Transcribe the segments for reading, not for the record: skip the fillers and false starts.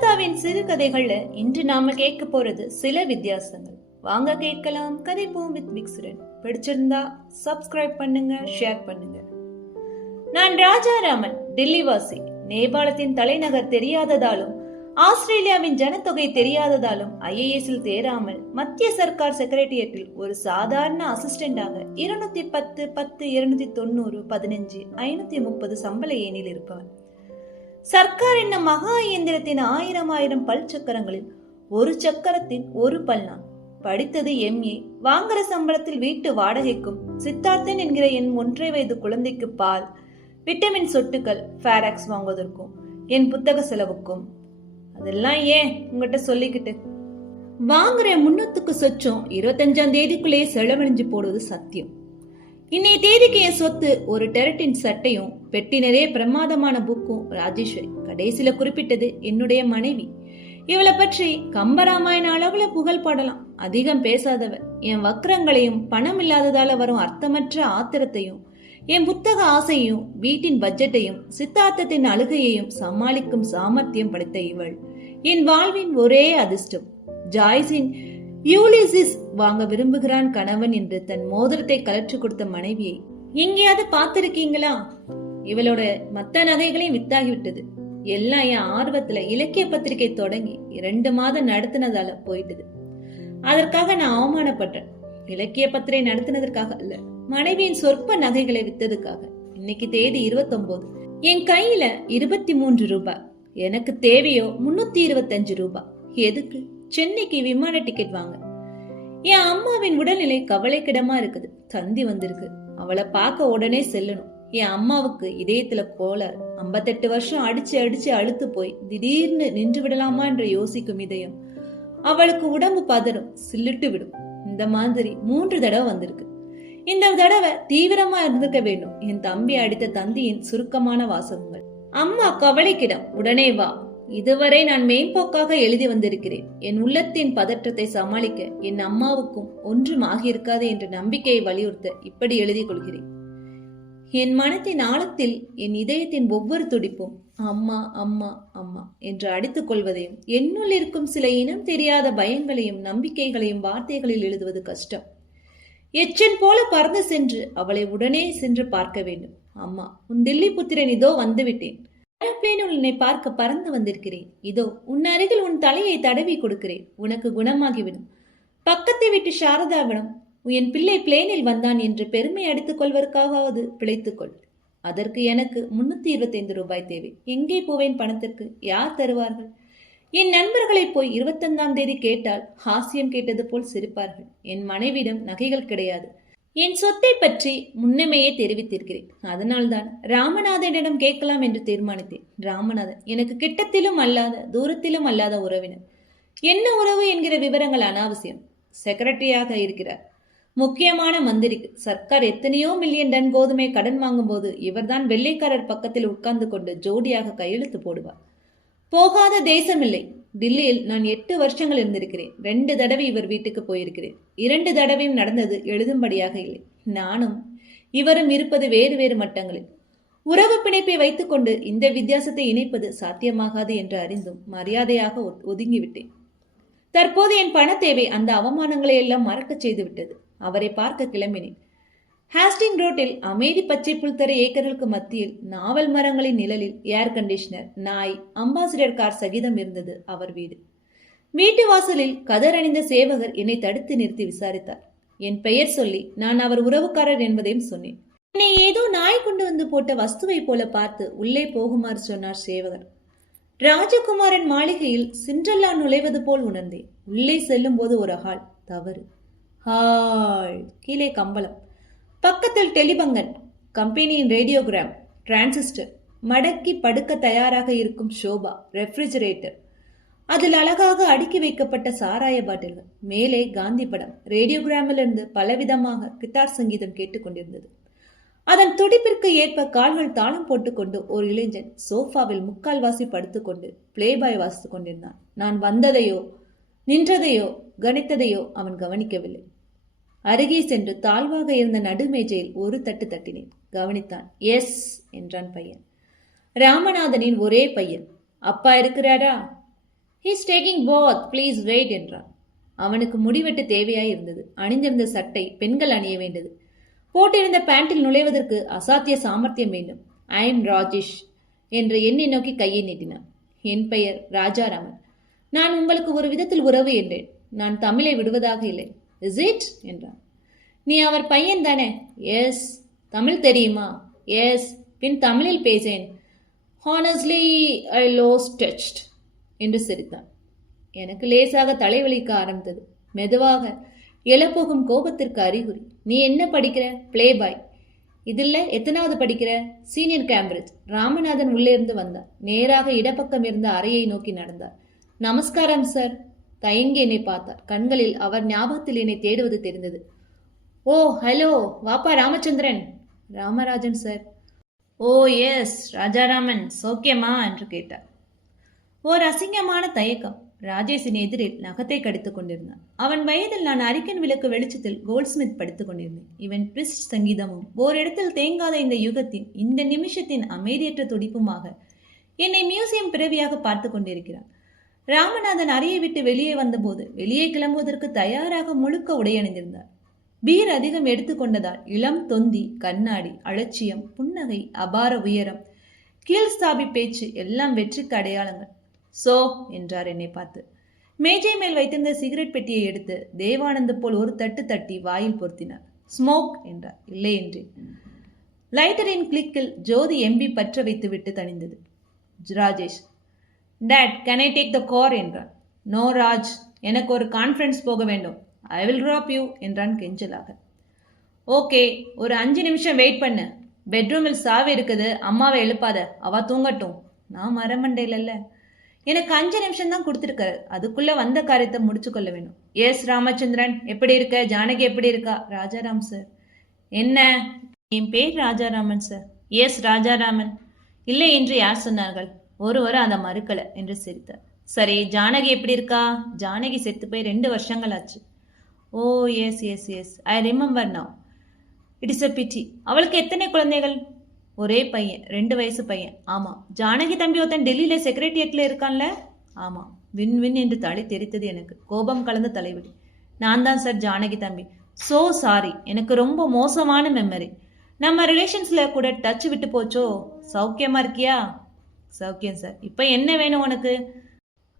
சுஜாதாவின் சிறுகதைகள்ல இன்று நாம கேட்க போறது சில வித்தியாசங்கள். வாங்க கேட்கலாம். கதை போம் வித் விக்ஸுடன். பிடிச்சிருந்தா சப்ஸ்கிரைப் பண்ணுங்க, ஷேர் பண்ணுங்க. நான் ராஜாராமன், டில்லிவாசி. நேபாளத்தின் தலைநகர் தெரியாததாலும் ஆஸ்திரேலியாவின் ஜனத்தொகை தெரியாததாலும் ஐஏஎஸ்ஸில் தேராமல் மத்திய சர்க்கார் செக்ரட்டரியேட்டில் ஒரு சாதாரண அசிஸ்டண்டாக 210, 290, 15, 530 சம்பள ஏனில் இருப்பவன். சர்க்கார் என்னும் மகா இயந்திரத்தின் 1000 பல் சக்கரங்களில் ஒரு சக்கரத்தின் ஒரு பல் நான். படித்தது MA. வாங்குற சம்பளத்தில் வீட்டு வாடகைக்கும், சித்தார்த்தன் என்கிற என் 1.5 வயது குழந்தைக்கு பால், விட்டமின் சொட்டுக்கள், ஃபேராக்ஸ் வாங்குவதற்கும், என் புத்தக செலவுக்கும். அதெல்லாம் ஏன் உங்ககிட்ட சொல்லிக்கிட்டு, வாங்குற 300க்கு சொச்சம் 25ஆம் தேதிக்குள்ளேயே செலவழிஞ்சு போடுவது சத்தியம். இன்னைய தேதிக்கு என் சொத்து ஒரு டெரட்டின் சட்டையும் பெட்டி நிறைய பிரமாதமான புக்கும் ராஜேஸ்வரி. கடைசியில குறிப்பிட்டது என்னுடைய மனைவி. இவளை பற்றி கம்பராமாயண அளவுல புகழ் பாடலாம். அதிகம் பேசாதவ. என் வக்ரங்களையும் பணம் இல்லாததால வரும் அர்த்தமற்ற ஆத்திரத்தையும், என் புத்தக ஆசையும், வீட்டின் பட்ஜெட்டையும், சித்தார்த்தத்தின் அழுகையையும் சமாளிக்கும் சாமர்த்தியம் படைத்த இவள் என் வாழ்வின் ஒரே அதிர்ஷ்டம். ஜாய்ஸின் யூலிசிஸ் வாங்க விரும்புகிறான் கணவன் என்று தன் மோதிரத்தை கலற்றி கொடுத்த மனைவியை எங்கேயாவது பார்த்திருக்கீங்களா? இவளோட மத்த நகைகளையும் வித்தாகிவிட்டது. எல்லாம் என் ஆர்வத்துல இலக்கிய பத்திரிகை தொடங்கி 2 மாதம் நடத்தினதால போயிட்டது. அதற்காக நான் அவமானப்பட்டேன். இலக்கிய பத்திரிகை நடத்தினதற்காக அல்ல, மனைவியின் சொற்ப நகைகளை வித்ததுக்காக. இன்னைக்கு தேதி 29. என் கையில 23 ரூபாய். எனக்கு தேவையோ 325 ரூபாய். எதுக்கு? சென்னைக்கு விமான டிக்கெட் வாங்க. என் அம்மாவின் உடல்நிலை கவலைக்கிடமா இருக்குது. தந்தி வந்திருக்கு. அவளை பார்க்க உடனே செல்லணும். என் அம்மாவுக்கு இதயத்துல கோளாறு. 58 வருஷம் அடிச்சு அடிச்சு அழுத்து போய் திடீர்னு நின்று விடலாமா என்று யோசிக்கும் இதயம். அவளுக்கு உடம்பு பதறும், சில்லிட்டு விடும். இந்த மாதிரி 3 தடவை வந்திருக்கு. இந்த தடவை தீவிரமா இருந்திருக்க வேண்டும். என் தம்பி அடித்த தந்தியின் சுருக்கமான வாசகங்கள். அம்மா கவலைக்கிடம், உடனே வா. இதுவரை நான் மேம்போக்காக எழுதி வந்திருக்கிறேன். என் உள்ளத்தின் பதற்றத்தை சமாளிக்க என் அம்மாவுக்கும் ஒன்றும் ஆகியிருக்காது என்ற நம்பிக்கையை வலியுறுத்த இப்படி எழுதி கொள்கிறேன். என் மனத்தின் ஆழத்தில் என் இதயத்தின் ஒவ்வொரு துடிப்பும் அம்மா அம்மா அம்மா என்று அடித்துக் கொள்வதையும், என்னுள் இருக்கும் சில இனம் தெரியாத பயங்களையும் நம்பிக்கைகளையும் வார்த்தைகளில் எழுதுவது கஷ்டம். எச்சன் போல பறந்து சென்று அவளை உடனே சென்று பார்க்க வேண்டும். அம்மா, உன் தில்லி புத்திரன் இதோ வந்துவிட்டேன். உன்னை பார்க்க பறந்து வந்திருக்கிறேன். இதோ உன் அருகில் உன் தலையை தடவி கொடுக்கிறேன். உனக்கு குணமாகிவிடும். பக்கத்தை விட்டு சாரதாவிடம் என் பிள்ளை பிளேனில் வந்தான் என்று பெருமை அடித்துக் கொள்வதற்காவது பிழைத்துக்கொள். அதற்கு எனக்கு 325 ரூபாய் தேவை. எங்கே போவேன் பணத்திற்கு? யார் தருவார்கள்? என் நண்பர்களை போய் 25ஆம் தேதி கேட்டால் ஹாஸ்யம் கேட்டது போல் சிரிப்பார்கள். என் மனைவிடம் நகைகள் கிடையாது. என் சொத்தை பற்றி முன்னமையே தெரிவித்திருக்கிறேன். அதனால்தான் ராமநாதனிடம் கேட்கலாம் என்று தீர்மானித்தேன். ராமநாதன் எனக்கு கிட்டத்திலும் அல்லாத தூரத்திலும் அல்லாத உறவினர். என்ன உறவு என்கிற விவரங்கள் அனாவசியம். செக்ரட்டரியாக இருக்கிறார். முக்கியமான மந்திரிக்கு சர்க்கார் எத்தனையோ மில்லியன் டன் கோதுமை கடன் வாங்கும் போது இவர்தான் வெள்ளைக்காரர் பக்கத்தில் உட்கார்ந்து கொண்டு ஜோடியாக கையெழுத்து போடுவார். போகாத தேசமில்லை. டில்லியில் நான் 8 வருஷங்கள் இருந்திருக்கிறேன். 2 தடவை இவர் வீட்டுக்கு போயிருக்கிறேன். 2 தடவையும் நடந்தது எழுதும்படியாக இல்லை. நானும் இவரும் இருப்பது வேறு வேறு மட்டங்களில். உறவு பிணைப்பை வைத்துக் கொண்டு இந்த வித்தியாசத்தை இணைப்பது சாத்தியமாகாது என்று அறிந்தும் மரியாதையாக ஒதுங்கிவிட்டேன். தற்போது என் பண தேவை அந்த அவமானங்களை எல்லாம் மறக்கச் செய்து விட்டது. அவரை பார்க்க கிளம்பினேன். ஹாஸ்டிங் ரோட்டில் அமைதி பச்சை புல்தரை ஏக்கர்களுக்கு மத்தியில் நாவல் மரங்களின் நிழலில் ஏர் கண்டிஷனர், நாய், அம்பாசிடர் கார் சகிதம் இருந்தது அவர் வீடு. வீட்டு வாசலில் கதர் அணிந்த சேவகர் என்னை தடுத்து நிறுத்தி விசாரித்தார். என் பெயர் சொல்லி நான் அவர் உறவுக்காரர் என்பதையும் சொன்னேன். என்னை ஏதோ நாய் கொண்டு வந்து போட்ட வஸ்துவை போல பார்த்து உள்ளே போகுமாறு சொன்னார் சேவகர். ராஜகுமாரன் மாளிகையில் சிண்ட்ரெல்லா நுழைவது போல் உணர்ந்தேன். உள்ளே செல்லும் போது ஒரு ஹால். தவறு. ஹால். கீழே கம்பளம். பக்கத்தில் டெலிபங்கன், கம்பெனியின் ரேடியோகிராம், டிரான்சிஸ்டர், மடக்கி படுக்க தயாராக இருக்கும் ஷோபா, ரெஃப்ரிஜரேட்டர், அதில் அழகாக அடுக்கி வைக்கப்பட்ட சாராய பாட்டில்கள், மேலே காந்தி படம். ரேடியோகிராமிலிருந்து பலவிதமாக கிட்டார் சங்கீதம் கேட்டுக்கொண்டிருந்தது. அதன் துடிப்பிற்கு ஏற்ப கால்கள் தாளம் போட்டுக்கொண்டு ஒரு இளைஞன் சோஃபாவில் முக்கால்வாசி படுத்துக்கொண்டு பிளேபாய் வாசித்துக் கொண்டிருந்தான். நான் வந்ததையோ நின்றதையோ கணித்ததையோ அவன் கவனிக்கவில்லை. அருகே சென்று தாழ்வாக இருந்த நடுமேஜையில் ஒரு தட்டு தட்டினேன். கவனித்தான். எஸ் என்றான் பையன். ராமநாதனின் ஒரே பையன். அப்பா இருக்கிறாரா? He's taking bath please wait என்றான். அவனுக்கு முடிவெட்டு தேவையாய் இருந்தது. அணிந்திருந்த சட்டை பெண்கள் அணிய வேண்டது. போட்டிருந்த பேண்டில் நுழைவதற்கு அசாத்திய சாமர்த்தியம் வேண்டும். ஐ எம் ராஜேஷ் என்று என்னை நோக்கி கையை நீட்டினான். என் பெயர் ராஜாராமன். நான் உங்களுக்கு ஒரு விதத்தில் உறவு என்றேன். நான் தமிழை விடுவதாக இல்லை. இஸ் இட் என்றான். நீ அவர் பையன் தானே? எஸ். தமிழ் தெரியுமா? எஸ். பின் தமிழில் பேசேன். ஹானஸ்ட்லி ஐ லாஸ்ட் டச்ட் என்று சிரித்தான். எனக்கு லேசாக தலைவலிக்க ஆரம்பித்தது. மெதுவாக எழப்போகும் கோபத்திற்கு அறிகுறி. நீ என்ன படிக்கிற? Play boy. இதில் எத்தனாவது படிக்கிற? Senior Cambridge. ராமநாதன் உள்ளே இருந்து வந்தார். நேராக இடப்பக்கம் இருந்த அறையை நோக்கி நடந்தார். நமஸ்காரம் சார். தயங்கி என்னை பார்த்தார். கண்களில் அவர் ஞாபகத்தில் என்னை தேடுவது தெரிந்தது. ஓ ஹலோ, வாப்பா ராமச்சந்திரன். ராமராஜன் சார். ஓ எஸ் ராஜாராமன், சௌக்கியமா என்று கேட்டார். ஓர் அசிங்கமான தயக்கம். ராஜேஷின் எதிரில் நகத்தை கடித்துக் கொண்டிருந்தான். அவன் வயதில் நான் அரிக்கன் விளக்கு வெளிச்சத்தில் கோல்ட்ஸ்மித் படித்துக் கொண்டிருந்தேன். இவன் ட்விஸ்ட் சங்கீதமும் ஓரிடத்தில் தேங்காத இந்த யுகத்தின் இந்த நிமிஷத்தின் அமைதியற்ற துடிப்புமாக என்னை மியூசியம் பிறவியாக பார்த்து கொண்டிருக்கிறான். ராமநாதன் அறையை விட்டு வெளியே வந்தபோது வெளியே கிளம்புவதற்கு தயாராக முழுக்க உடையணிந்திருந்தார். பீர் அதிகம் எடுத்துக்கொண்டதால் இளம் தொந்தி, கண்ணாடி, அலட்சியம், புன்னகை, அபார உயரம், கீழ்ஸ்தாபி பேச்சு எல்லாம் வெற்றிக்கு அடையாளங்கள். சோ என்றார் என்னை பார்த்து. மேஜை மேல் வைத்திருந்த சிகரெட் பெட்டியை எடுத்து தேவானந்த் போல் ஒரு தட்டு தட்டி வாயில் பொருத்தினார். ஸ்மோக் என்றார். இல்லை என்றேன். லைட்டரின் கிளிக்கில் ஜோதி எம்பி பற்ற வைத்துவிட்டு தணிந்தது. Rajesh, date can I take the car என்றான். நோ ராஜ், எனக்கு ஒரு கான்ஃபரன்ஸ் போக வேண்டும். ஐ வில் ட்ராப் யூ என்றான் கெஞ்சலாக. ஓகே, ஒரு 5 நிமிஷம் வெயிட் பண்ணு. பெட்ரூமில் சாவி இருக்குது, அம்மாவை எழுப்பாத, அவ தூங்கட்டும். நான் மரமண்டையில. எனக்கு 5 நிமிஷம் தான் கொடுத்துருக்காரு. அதுக்குள்ள வந்த காரியத்தை முடிச்சு கொள்ள வேணும். எஸ் ராமச்சந்திரன், எப்படி இருக்க? ஜானகி எப்படி இருக்கா? ராஜாராம் சார். என்ன? என் பேர் ராஜாராமன் சார். எஸ் ராஜாராமன். இல்லை என்று யார் சொன்னார்கள்? ஒருவர் அதை மறுக்கலை என்று சிரித்தார். சரி, ஜானகி எப்படி இருக்கா? ஜானகி செத்து போய் 2 வருஷங்கள் ஆச்சு. Oh yes yes yes, I remember now. It is a pity. அவளுக்கு எத்தனை குழந்தைகள்? ஒரே பையன், 2 வயசு பையன். ஆமாம். ஜானகி தம்பி ஒருத்தன் டெல்லியில் செக்ரட்டரியேட்டில் இருக்கான்ல? ஆமாம். வின் வின் என்று தலை தெரித்தது எனக்கு. கோபம் கலந்த தலைவிடி. நான் தான் சார் ஜானகி தம்பி. ஸோ சாரி, எனக்கு ரொம்ப மோசமான மெமரி. நம்ம ரிலேஷன்ஸில் கூட டச் விட்டு போச்சோ. சௌக்கியமாக இருக்கியா? சௌக்கியம் சார். இப்போ என்ன வேணும் உனக்கு?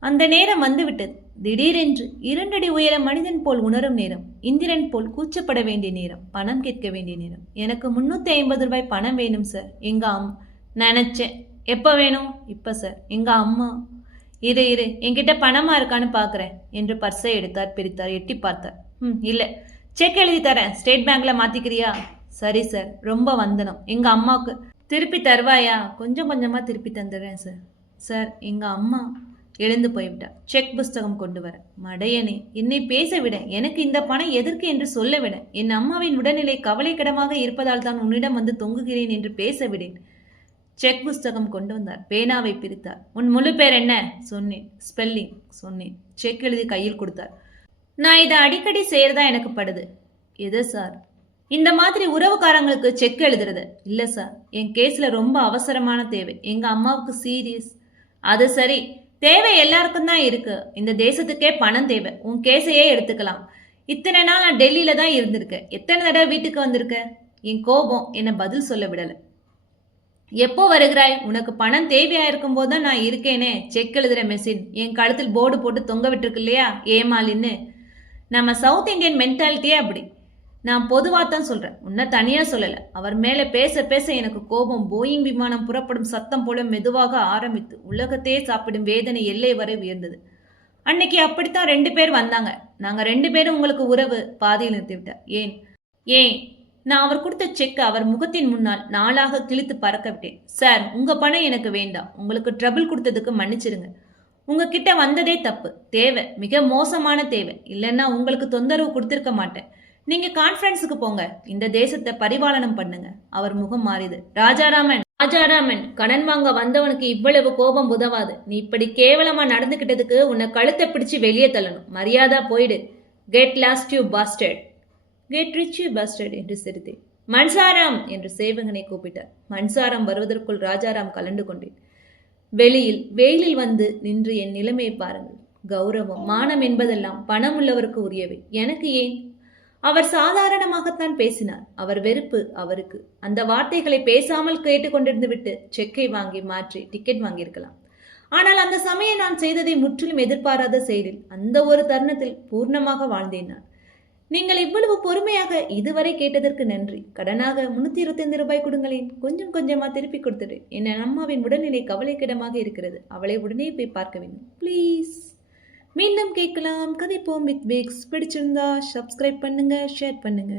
அந்த நேரம் வந்து விட்டது. திடீரென்று 2 அடி உயர மனிதன் போல் உணரும் நேரம். இந்திரன் போல் கூச்சப்பட வேண்டிய நேரம். பணம் கேட்க வேண்டிய நேரம். எனக்கு 350 ரூபாய் பணம் வேணும் சார். எங்க அம்மா. நினைச்சேன். எப்போ வேணும்? இப்போ சார். எங்க அம்மா. இரு என்கிட்ட பணமா இருக்கான்னு பார்க்குறேன் என்று பர்ஸை எடுத்தார், பிரித்தார், எட்டி பார்த்தார். இல்லை, செக் எழுதி தரேன், ஸ்டேட் பேங்க்ல மாத்திக்கிறியா? சரி சார், ரொம்ப வந்தனம். எங்க அம்மாவுக்கு திருப்பி தருவாயா? கொஞ்சம் கொஞ்சமாக திருப்பி தந்துடுறேன் சார். சார், எங்கள் அம்மா எழுந்து போய்விட்டா. செக் புஸ்தகம் கொண்டு வர. மடையனே, என்னை பேச விட, எனக்கு இந்த பணம் எதற்கு என்று சொல்ல விட. என் அம்மாவின் உடல்நிலை கவலைக்கிடமாக இருப்பதால் தான் உன்னிடம் வந்து தொங்குகிறேன் என்று பேச விடேன். செக் புஸ்தகம் கொண்டு வந்தார். பேனாவை பிரித்தார். உன் முழு பேர் என்ன? சொன்னேன். ஸ்பெல்லிங் சொன்னேன். செக் எழுதி கையில் கொடுத்தார். நான் இதை அடிக்கடி செய்யறதா எனக்கு படுது. எது சார்? இந்த மாதிரி உறவுக்காரங்களுக்கு செக் எழுதுறது. இல்லை சார், என் கேஸில் ரொம்ப அவசரமான தேவை. எங்கள் அம்மாவுக்கு சீரியஸ். அது சரி, தேவை எல்லாருக்கும் தான் இருக்கு. இந்த தேசத்துக்கே பணம் தேவை. உன் கேஸையே எடுத்துக்கலாம். இத்தனை நாள் நான் டெல்லியில தான் இருந்திருக்கேன். எத்தனை தடவை வீட்டுக்கு வந்திருக்க? என் கோபம் என்னை பதில் சொல்ல விடலை. எப்போ வருகிறாய்? உனக்கு பணம் தேவையா இருக்கும் போது தான் நான் இருக்கேனே. செக் எழுதுற மெஷின் என் கழுத்தில் போர்டு போட்டு தொங்க விட்டுருக்கு இல்லையா, ஏமாலின்னு. நம்ம சவுத் இந்தியன் மென்டாலிட்டியே அப்படி. நான் பொதுவாக தான் சொல்கிறேன், உன்னை தனியாக சொல்லலை. அவர் மேலே பேச பேச எனக்கு கோபம் போயிங் விமானம் புறப்படும் சத்தம் போல மெதுவாக ஆரம்பித்து உலகத்தையே சாப்பிடும் வேதனை எல்லை வரை உயர்ந்தது. அன்னைக்கு அப்படித்தான் 2 பேர் வந்தாங்க. நாங்கள் 2 பேரும் உங்களுக்கு உறவு பாதியில் நிறுத்திவிட்டார். ஏன் நான் அவர் கொடுத்த செக் அவர் முகத்தின் முன்னால் 4ஆக கிழித்து பறக்க விட்டேன். சார், உங்கள் பணம் எனக்கு வேண்டாம். உங்களுக்கு ட்ரபிள் கொடுத்ததுக்கு மன்னிச்சிருங்க. உங்ககிட்ட வந்ததே தப்பு. தேவை மிக மோசமான தேவை. இல்லைன்னா உங்களுக்கு தொந்தரவு கொடுத்துருக்க மாட்டேன். நீங்க கான்ஃபரன்ஸுக்கு போங்க. இந்த தேசத்தை பரிபாலனம் பண்ணுங்க. அவர் முகம் மாறியது. ராஜாராமன், கடன் வாங்க வந்தவனுக்கு இவ்வளவு கோபம் உதவாது. நீ இப்படி கேவலமா நடந்துகிட்டதுக்கு உன்னை கழுத்தை பிடிச்சு வெளியே தள்ளணும். மரியாதா போயிடு. Get lost you bastard. Get rich you bastard என்று சிரித்தேன். மன்சாரம் என்று சேவகனை கூப்பிட்டார். மன்சாரம் வருவதற்குள் ராஜாராம் கலண்டு கொண்டேன். வெளியில் வெயிலில் வந்து நின்று என் நிலைமையை பாருங்கள். கௌரவம் மானம் என்பதெல்லாம் பணம் உள்ளவருக்கு உரியவை, எனக்கு ஏன்? அவர் சாதாரணமாகத்தான் பேசினார். அவர் வெறுப்பு அவருக்கு. அந்த வார்த்தைகளை பேசாமல் கேட்டுக்கொண்டிருந்து விட்டு செக்கை வாங்கி மாற்றி டிக்கெட் வாங்கியிருக்கலாம். ஆனால் அந்த சமயம் நான் செய்ததை முற்றிலும் எதிர்பாராத செயலில் அந்த ஒரு தருணத்தில் பூர்ணமாக வாழ்ந்தேன் நான். நீங்கள் இவ்வளவு பொறுமையாக இதுவரை கேட்டதற்கு நன்றி. கடனாக 325 ரூபாய் கொடுங்களேன், கொஞ்சம் கொஞ்சமா திருப்பி கொடுத்துட்டேன். என் அம்மாவின் உடல்நிலை கவலைக்கிடமாக இருக்கிறது. அவளை உடனே போய் பார்க்க வேண்டும், ப்ளீஸ். மீண்டும் கேட்கலாம். கதைப்போம் வித் விக்ஸ். பிடிச்சிருந்தா சப்ஸ்கிரைப் பண்ணுங்க, ஷேர் பண்ணுங்க.